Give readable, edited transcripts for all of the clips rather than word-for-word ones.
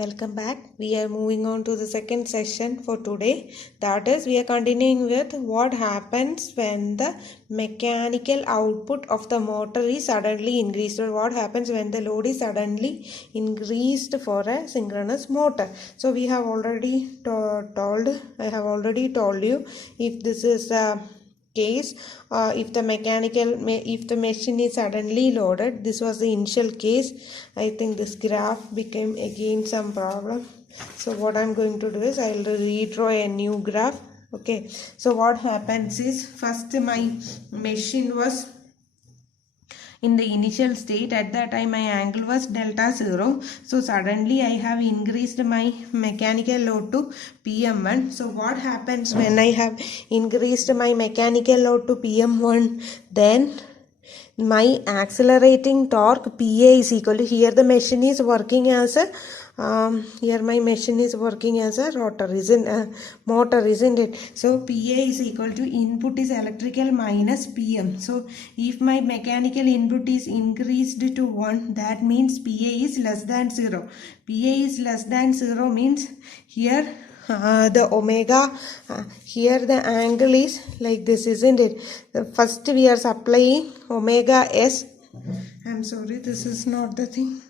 Welcome back. We are moving on to the second session for today. That is, we are continuing with what happens when the mechanical output of the motor is suddenly increased, or what happens when the load is suddenly increased for a synchronous motor. So we have already I have already told you if this is a case, if the machine is suddenly loaded. This was the initial case. I think this graph became again some problem, so what I'm going to do is I'll redraw a new graph. Okay, so what happens is, first my machine was in the initial state. At that time my angle was delta 0, so suddenly I have increased my mechanical load to PM1. So what happens when I have increased my mechanical load to PM1, then my accelerating torque PA is equal to, here the machine is working as a here my machine is working as a motor, isn't it? So PA is equal to, input is electrical minus PM. So if my mechanical input is increased to 1, that means PA is less than 0. PA is less than 0 means here the omega, here the angle is like this, isn't it? First we are supplying omega S. I'm sorry, this is not the thing,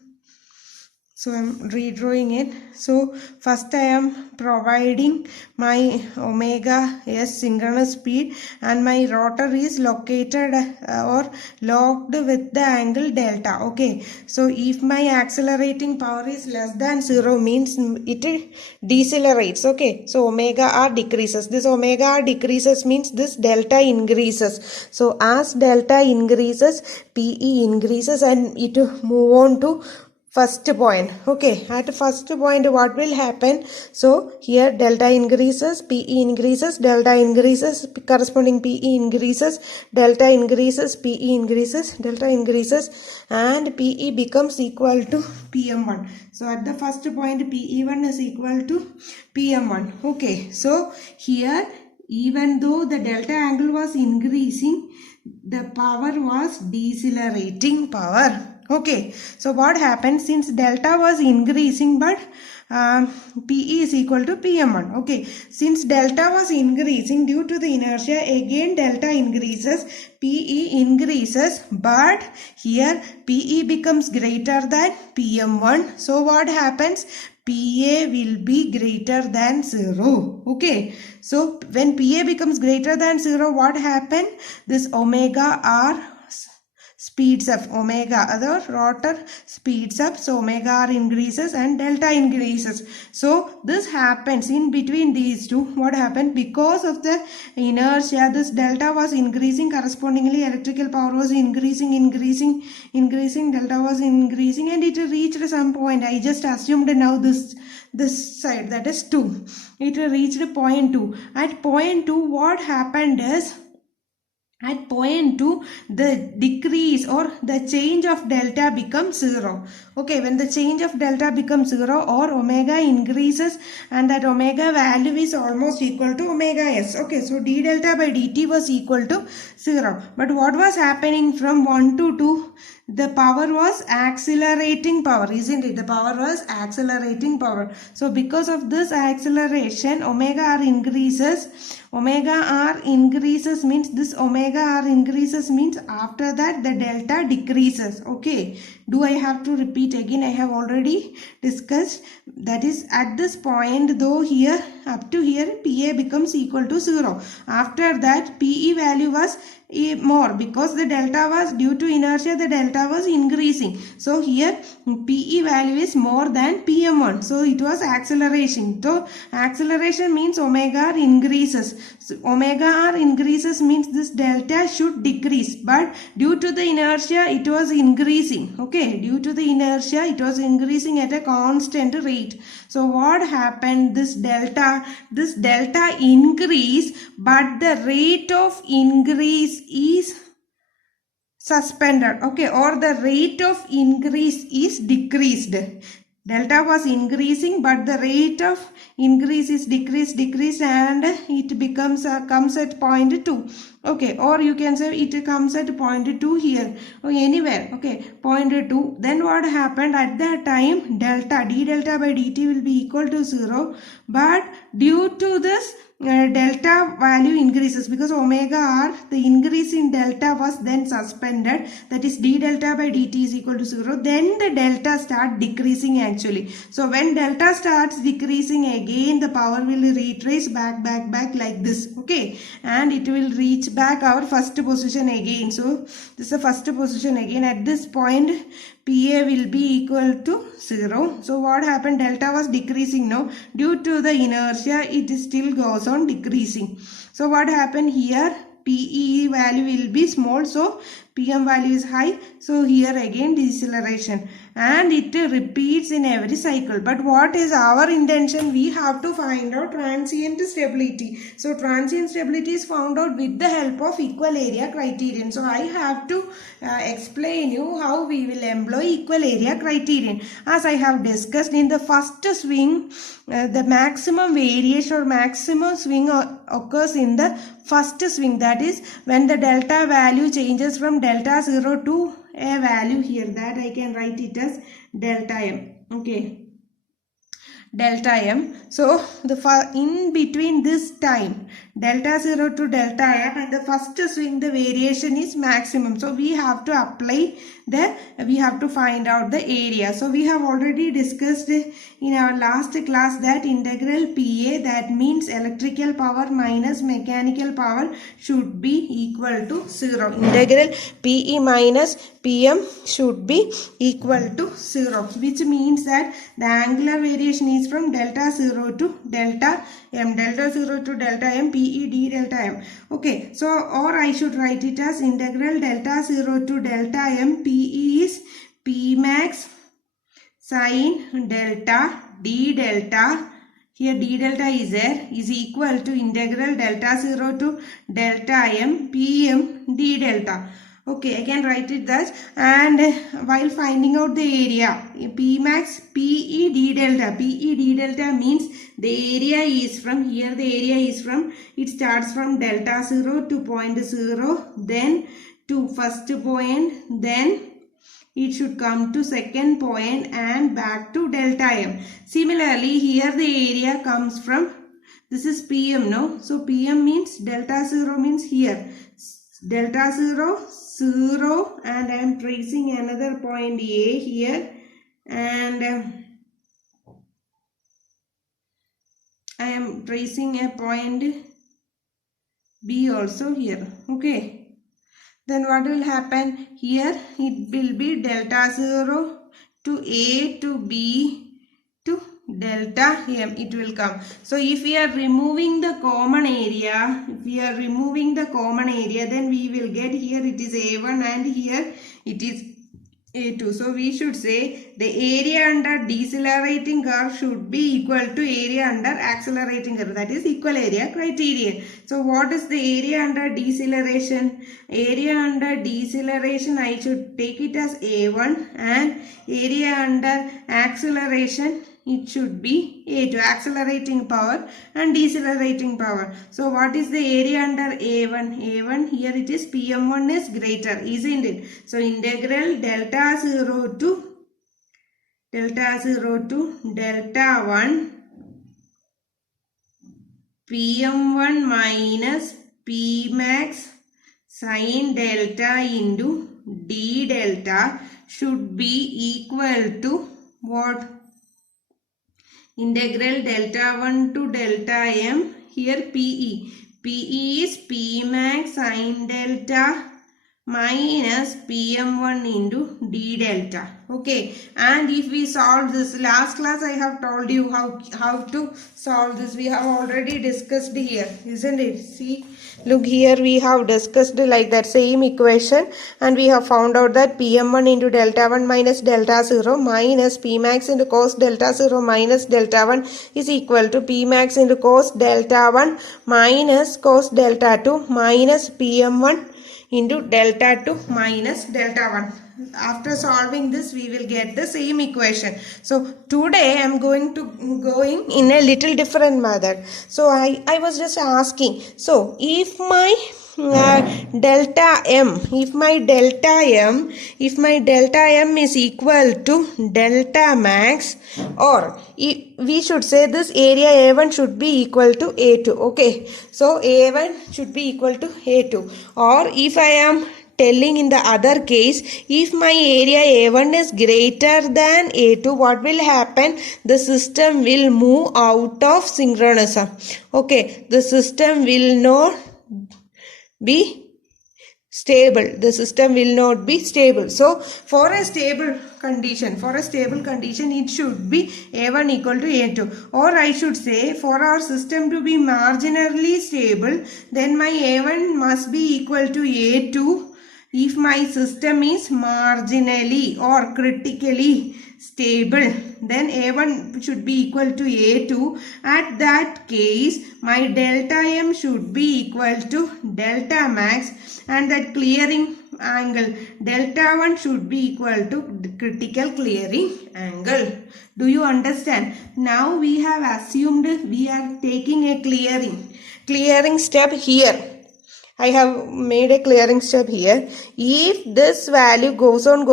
so I'm redrawing it. So first I am providing my omega S synchronous speed, and my rotor is located or locked with the angle delta. Okay, so if my accelerating power is less than 0 means it decelerates. Okay, so omega R decreases. This omega R decreases means this delta increases. So as delta increases, PE increases, and it move on to first point. Okay, at first point what will happen? So here delta increases, PE increases, delta increases, corresponding PE increases, delta increases, PE increases, delta increases, and PE becomes equal to PM1. So at the first point PE1 is equal to PM1. Okay, so here even though the delta angle was increasing, the power was decelerating power. Okay, so what happens, since delta was increasing but PE is equal to PM1. Okay, since delta was increasing due to the inertia, again delta increases, PE increases, but here PE becomes greater than PM1. So what happens? PA will be greater than 0. Okay, so when PA becomes greater than 0, what happened? This omega R speeds up, omega other rotor speeds up, so omega R increases and delta increases. So this happens in between these two. What happened? Because of the inertia, this delta was increasing, correspondingly electrical power was increasing, delta was increasing, and it reached some point. I just assumed now this side, that is 2. It reached point 2. At point 2 what happened is, at point 2 the decrease or the change of delta becomes 0. Okay, when the change of delta becomes 0, or omega increases, and that omega value is almost equal to omega S. Okay, so d delta by dt was equal to 0. But what was happening from 1 to 2? The power was accelerating power, isn't it? The power was accelerating power. So because of this acceleration, omega R increases. Omega R increases means, this omega R increases means after that the delta decreases. Okay, do I have to repeat again? I have already discussed. That is, at this point, though here up to here PA becomes equal to 0. After that PE value was more, because the delta was, due to inertia the delta was increasing. So here PE value is more than PM1. So it was acceleration. So acceleration means omega R increases. So omega R increases means this delta should decrease, but due to the inertia it was increasing. Okay, due to the inertia it was increasing at a constant rate. So what happened? This delta increased, but the rate of increase is suspended. Okay, or the rate of increase is decreased. delta was increasing, but the rate of increase is decrease and it becomes comes at 0.2. Okay, or you can say it comes at 0.2 here or anywhere. Okay, 0.2. Then what happened at that time? Delta d delta by dt will be equal to 0, but due to this delta value increases because omega r, the increase in delta was then suspended, that is d delta by dt is equal to 0. Then the delta start decreasing actually. So when delta starts decreasing again, the power will retrace back like this. Okay, and it will reach back our first position again. So this is the first position again. At this point PA will be equal to 0. So what happened? Delta was decreasing now. Due to the inertia, it still goes on decreasing. So what happened here? PE value will be small. So PM value is high. So here again deceleration. And it repeats in every cycle. But what is our intention? We have to find out transient stability. So transient stability is found out with the help of equal area criterion. So I have to explain you how we will employ equal area criterion. As I have discussed in the first swing, the maximum variation or maximum swing occurs in the first swing. That is when the delta value changes from delta 0 to a value here, that I can write it as delta m. Okay, delta m. So the in between this time delta 0 to delta m and the first swing, the variation is maximum. So we have to apply we have to find out the area. So we have already discussed in our last class that integral PA, that means electrical power minus mechanical power, should be equal to 0. Integral PE minus PM should be equal to 0, which means that the angular variation is from delta 0 to delta m. Delta 0 to delta m, PE d delta m. Okay, so or I should write it as integral delta 0 to delta m. PE is P max sine delta d delta, here d delta is there, is equal to integral delta 0 to delta m PM d delta. Okay, I can write it thus. And while finding out the area, P max PE d delta, PE d delta means the area is from here, the area is from, it starts from delta 0 to 0.0, then to first point, then it should come to second point and back to delta m. Similarly, here the area comes from, this is PM, no? So PM means delta 0 means here. Delta 0, 0, and I am tracing another point A here, and I am tracing a point B also here. Okay. Then what will happen? Here it will be delta 0 to A to B to delta m, it will come. So if we are removing the common area, then we will get, here it is A1 and here it is A2. So we should say the area under decelerating curve should be equal to area under accelerating curve, that is equal area criterion. So what is the area under deceleration? Area under deceleration, I should take it as A1, and area under acceleration, it should be A2, accelerating power and decelerating power. So what is the area under A1? A1, here it is PM1 is greater, isn't it? So integral delta 0 to delta 1 PM1 minus P max sine delta into d delta should be equal to what? Integral delta 1 to delta m, here PE. PE is P max sine delta minus PM1 into d delta. Okay, and if we solve this, last class I have told you how to solve this. We have already discussed here, isn't it? See, look here, we have discussed like that same equation, and we have found out that PM1 into delta 1 minus delta 0 minus P max into cos delta 0 minus delta 1 is equal to P max into cos delta 1 minus cos delta 2 minus PM1 into delta 2 minus delta 1. after solving this we will get the same equation. So today I am going in a little different method. So I was just asking, so if my delta m is equal to delta max, or we should say this area A1 should be equal to A2. Okay, so A1 should be equal to A2. Or if I am telling in the other case, if my area A1 is greater than A2, what will happen? The system will move out of synchronism. Okay, the system will not be stable. The system will not be stable. So for a stable condition, it should be A1 equal to A2. Or I should say, for our system to be marginally stable, then my A1 must be equal to A2 if my system is marginally or critically stable. Then A1 should be equal to A2. At that case, my delta M should be equal to delta max, and that clearing angle delta 1 should be equal to critical clearing angle. Do you understand? Now we have assumed we are taking a clearing step here. I have made a clearing step here. If this value goes on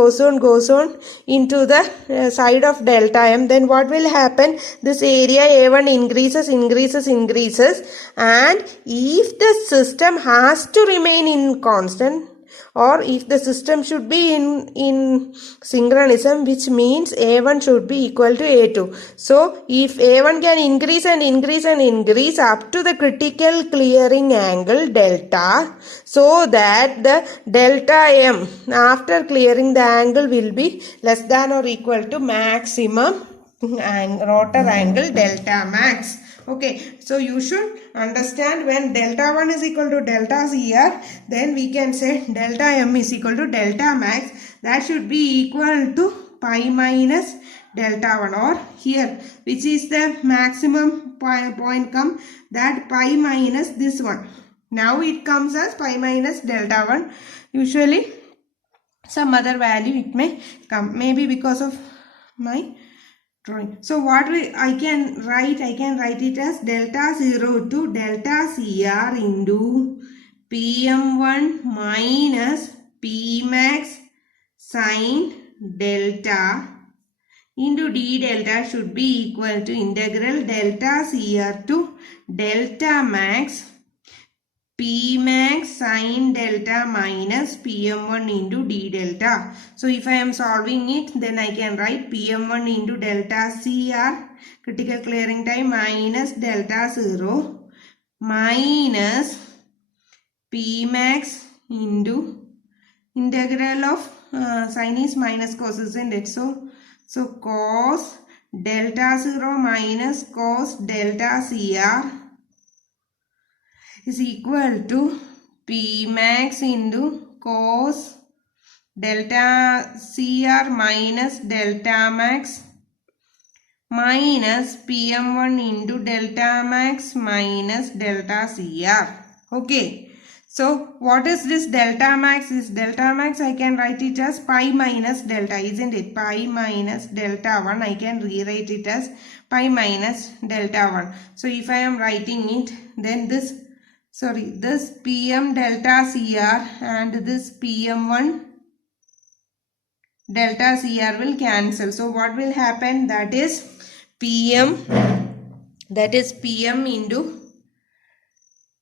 into the side of delta M, then what will happen? This area A1 increases, and if the system has to remain in constant, or if the system should be in synchronism, which means A1 should be equal to A2. So if A1 can increase up to the critical clearing angle delta, so that the delta M after clearing the angle will be less than or equal to maximum rotor angle delta max. Okay, so you should understand, when delta 1 is equal to delta CR, then we can say delta M is equal to delta max. That should be equal to pi minus delta 1, or here, which is the maximum point come, that pi minus this one. Now it comes as pi minus delta 1. Usually some other value it may come, maybe because of my drawing. So what I can write it as delta 0 to delta CR into PM1 minus Pmax sin delta into d delta should be equal to integral delta CR to delta max Pmax sin delta minus PM1 into d delta. So if I am solving it, then I can write PM1 into delta CR, critical clearing time, minus delta 0 minus Pmax into integral of sin is minus cos, isn't it? So cos delta 0 minus cos delta CR is equal to Pmax into cos delta CR minus delta max minus PM1 into delta max minus delta CR. Okay. So what is this delta max? This delta max I can write it as pi minus delta, isn't it? Pi minus delta 1. I can rewrite it as pi minus delta 1. So if I am writing it, then this PM delta CR and this PM1 delta CR will cancel. So what will happen? That is PM into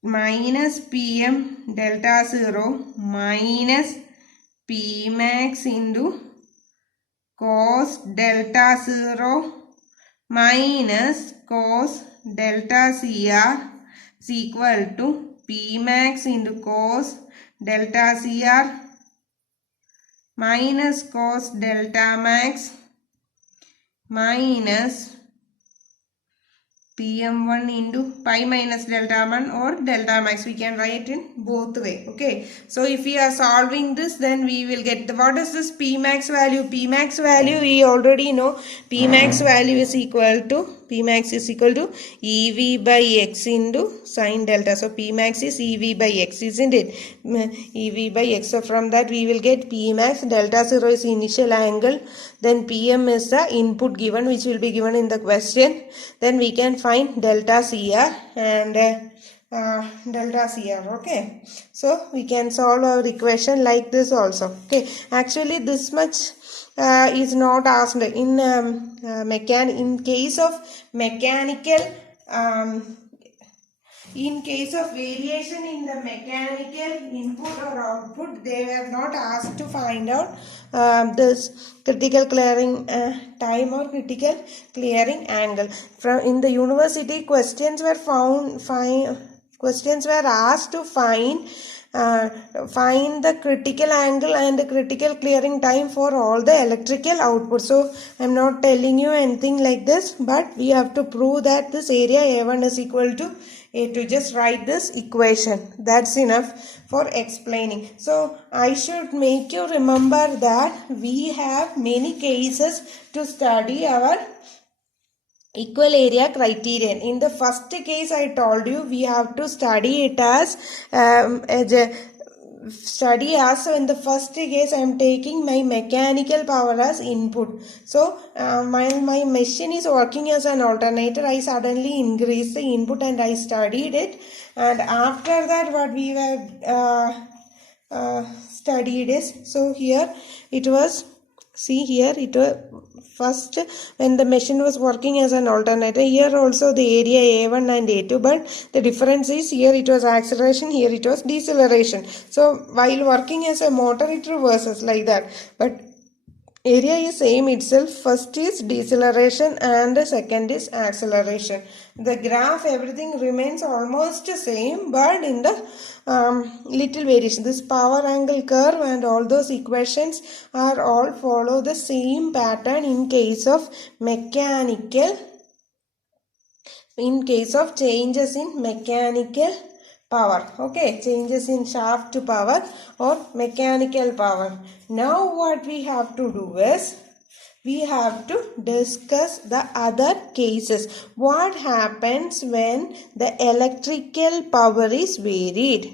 minus PM delta 0 minus Pmax into cos delta 0 minus cos delta CR is equal to Pmax into cos delta CR minus cos delta max minus PM1 into pi minus delta 1 or delta max. We can write in both way. Okay. So if we are solving this, then we will get what is this Pmax value? Pmax value we already know. Pmax value is equal to P max is equal to EV by X into sine delta. So P max is EV by X, isn't it? EV by X. So from that we will get P max. Delta 0 is initial angle. Then PM is the input given, which will be given in the question. Then we can find delta CR and delta CR. Okay, so we can solve our equation like this also. Okay, actually this much is not asked in in case of mechanical in case of variation in the mechanical input or output, they were not asked to find out this critical clearing time or critical clearing angle. From in the university, questions were asked to find the critical angle and the critical clearing time for all the electrical output. So I'm not telling you anything like this, but we have to prove that this area A1 is equal to A2. Just write this equation. That's enough for explaining. So I should make you remember that we have many cases to study our equal area criterion. In the first case I told you we have to study it as so in the first case I am taking my mechanical power as input. So my machine is working as an alternator. I suddenly increased the input and I studied it, and after that what we were studied is, so here it was, see here it was first when the machine was working as an alternator. Here also the area A1 and A2, but the difference is here it was acceleration, here it was deceleration. So while working as a motor it reverses like that, but area is same itself. First is deceleration and second is acceleration. The graph, everything remains almost same, but in the little variation. This power angle curve and all those equations are all follow the same pattern in case of mechanical, in case of changes in mechanical power. Okay, changes in shaft power or mechanical power. Now what we have to do is, we have to discuss the other cases. What happens when the electrical power is varied?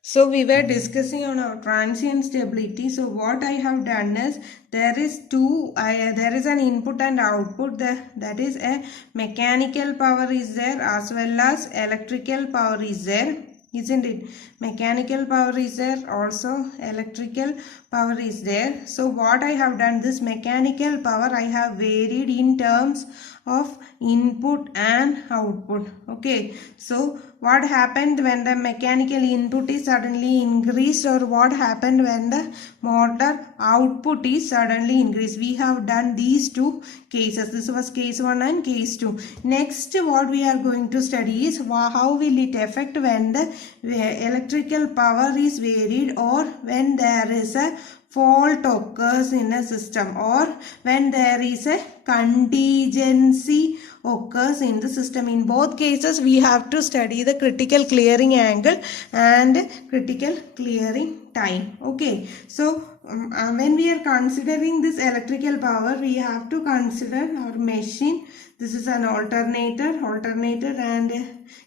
So we were discussing on our transient stability. So what I have done is, there is there is an input and output. That is a mechanical power is there as well as electrical power is there, isn't it? Mechanical power is there, also electrical power is there. So what I have done, this mechanical power I have varied in terms of input and output. Okay, so what happened when the mechanical input is suddenly increased, or what happened when the motor output is suddenly increased? We have done these two cases. This was case 1 and case 2. Next what we are going to study is how will it affect when the electrical power is varied, or when there is a fault occurs in a system, or when there is a contingency occurs in the system. In both cases we have to study the critical clearing angle and critical clearing time. Okay, so when we are considering this electrical power, we have to consider our machine. This is an alternator, and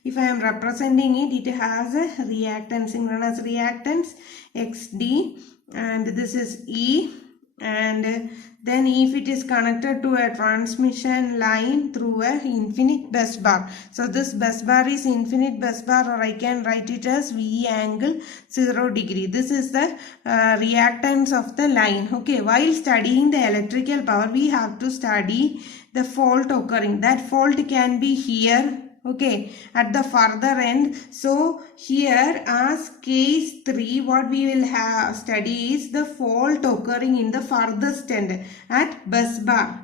if I am representing it, it has a reactance, synchronous reactance XD, and this is E, and then if it is connected to a transmission line through a infinite bus bar. So this bus bar is infinite bus bar, or I can write it as V angle 0 degree. This is the reactance of the line. Okay, while studying the electrical power, we have to study the fault occurring. That fault can be here, okay, at the further end. So here as case 3, what we will have study is the fault occurring in the furthest end at bus bar.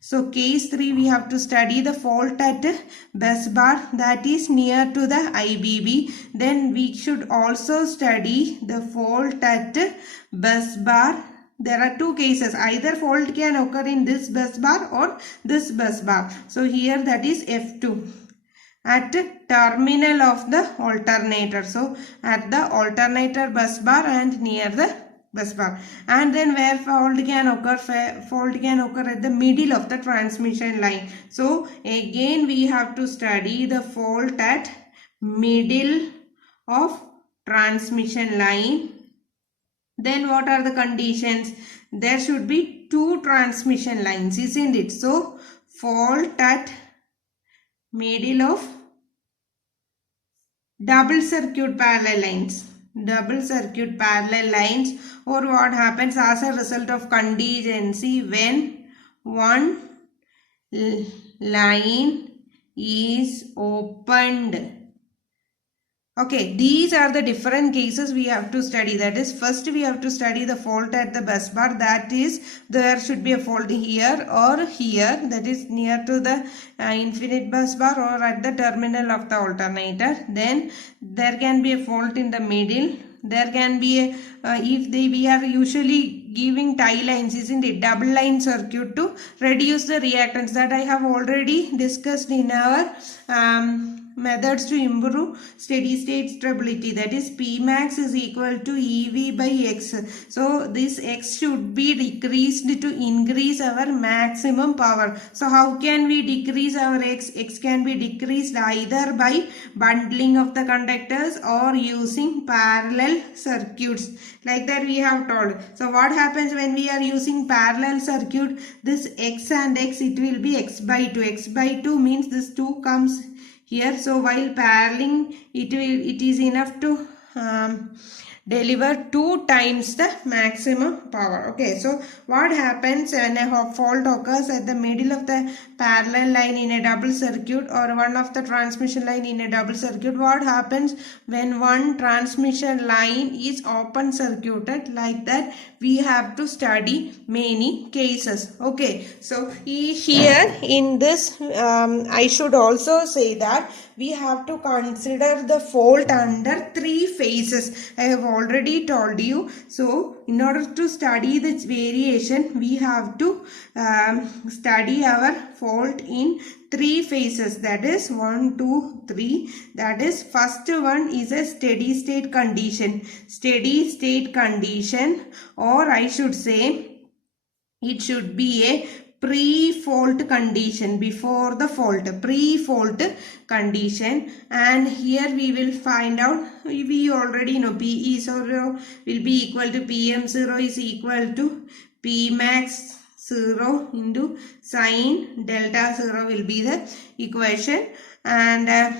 So case 3 we have to study the fault at bus bar, that is near to the IBB. Then we should also study the fault at bus bar. There are two cases, either fault can occur in this bus bar or this bus bar. So here that is F2 at terminal of the alternator. So at the alternator bus bar and near the bus bar. And then where fault can occur? Fault can occur at the middle of the transmission line. So again we have to study the fault at middle of transmission line. Then what are the conditions? There should be two transmission lines, isn't it? So fault at middle of double circuit parallel lines. Double circuit parallel lines, or what happens as a result of contingency when one line is opened. Okay, these are the different cases we have to study. That is, first we have to study the fault at the bus bar. That is, there should be a fault here or here, that is near to the infinite bus bar or at the terminal of the alternator. Then there can be a fault in the middle. There can be a, we are usually giving tie lines, isn't it? Double line circuit to reduce the reactance, that I have already discussed in our methods to improve steady state stability. That is, Pmax is equal to EV by X. So this X should be decreased to increase our maximum power. So how can we decrease our X? X can be decreased either by bundling of the conductors or using parallel circuits. Like that we have told. So what happens when we are using parallel circuit? This X and X, it will be X by 2. X by 2 means this 2 comes here. So while paralleling, it is enough to deliver 2 times the maximum power. Okay, so what happens when a fault occurs at the middle of the parallel line in a double circuit or one of the transmission line in a double circuit? What happens when one transmission line is open circuited? Like that we have to study many cases. Okay, so here in this I should also say that we have to consider the fault under 3 phases. I have already told you. So in order to study this variation, we have to study our fault in 3 phases. That is 1, 2, 3. That is, first one is a steady state condition. Steady state condition, or I should say it should be a pre-fault condition, before the fault, pre-fault condition. And here we will find out, we already know PE0 will be equal to PM0 is equal to Pmax 0 into sine delta 0 will be the equation. And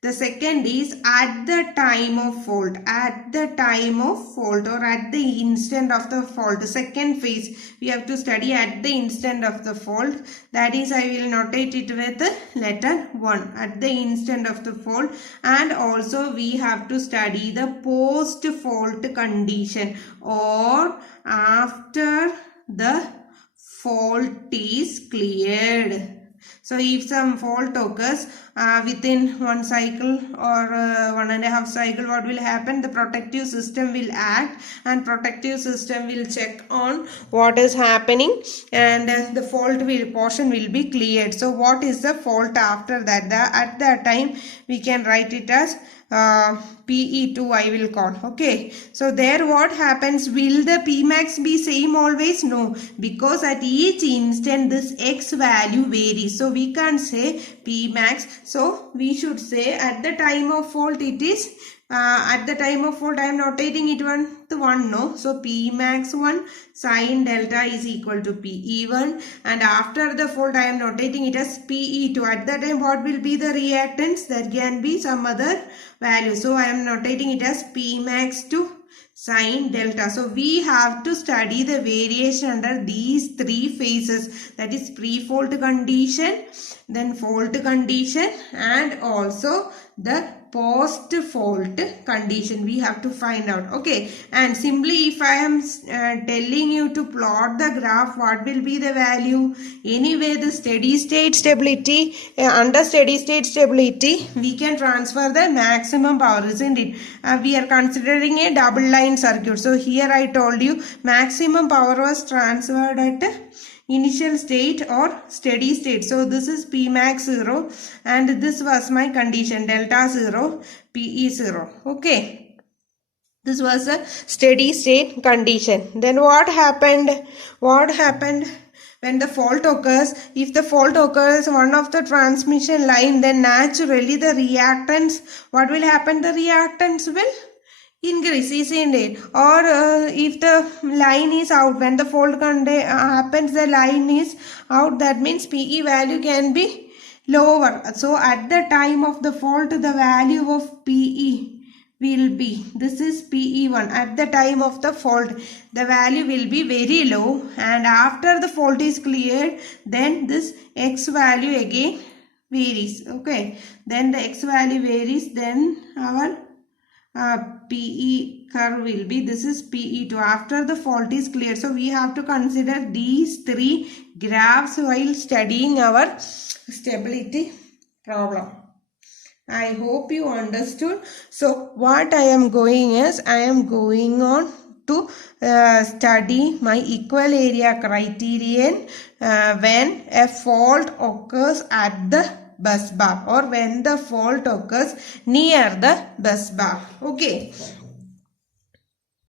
the second is at the time of fault, at the time of fault or at the instant of the fault. The second phase we have to study at the instant of the fault. That is, I will notate it with letter 1, at the instant of the fault. And also we have to study the post fault condition, or after the fault is cleared. So if some fault occurs within 1 cycle or 1.5 cycle, what will happen? The protective system will act, and protective system will check on what is happening, and the fault portion will be cleared. So what is the fault after that? At that time we can write it as PE2 I will call. Okay, so there what happens? Will the Pmax be same always? No, because at each instant this X value varies. So we can't say Pmax. So we should say at the time of fault it is at the time of fault I am notating it 1, no. So Pmax 1 sine delta is equal to PE1, and after the fault I am notating it as PE2. At that time what will be the reactance? There can be some other value. So I am notating it as Pmax 2 sine delta. So we have to study the variation under these 3 phases. That is pre-fault condition, then fault condition, and also the post-fault condition we have to find out. Okay, and simply if I am telling you to plot the graph, what will be the value? Anyway, the steady state stability, under steady state stability we can transfer the maximum power, isn't it? We are considering a double line circuit. So here I told you maximum power was transferred at initial state or steady state. So this is Pmax 0 and this was my condition delta 0, PE 0. Okay. This was a steady state condition. Then what happened? What happened when the fault occurs? If the fault occurs one of the transmission line, then naturally the reactance, what will happen? The reactance will increase, isn't it? Or if the line is out, when the fault happens, the line is out, that means PE value can be lower. So at the time of the fault, the value of PE will be, this is PE1, at the time of the fault the value will be very low, and after the fault is cleared, then this X value again varies. Okay, then the X value varies, then our PE curve will be, this is PE2 after the fault is clear. So we have to consider these three graphs while studying our stability problem. I hope you understood. So what I am going is, I am going on to study my equal area criterion when a fault occurs at the bus bar, or when the fault occurs near the bus bar. Okay.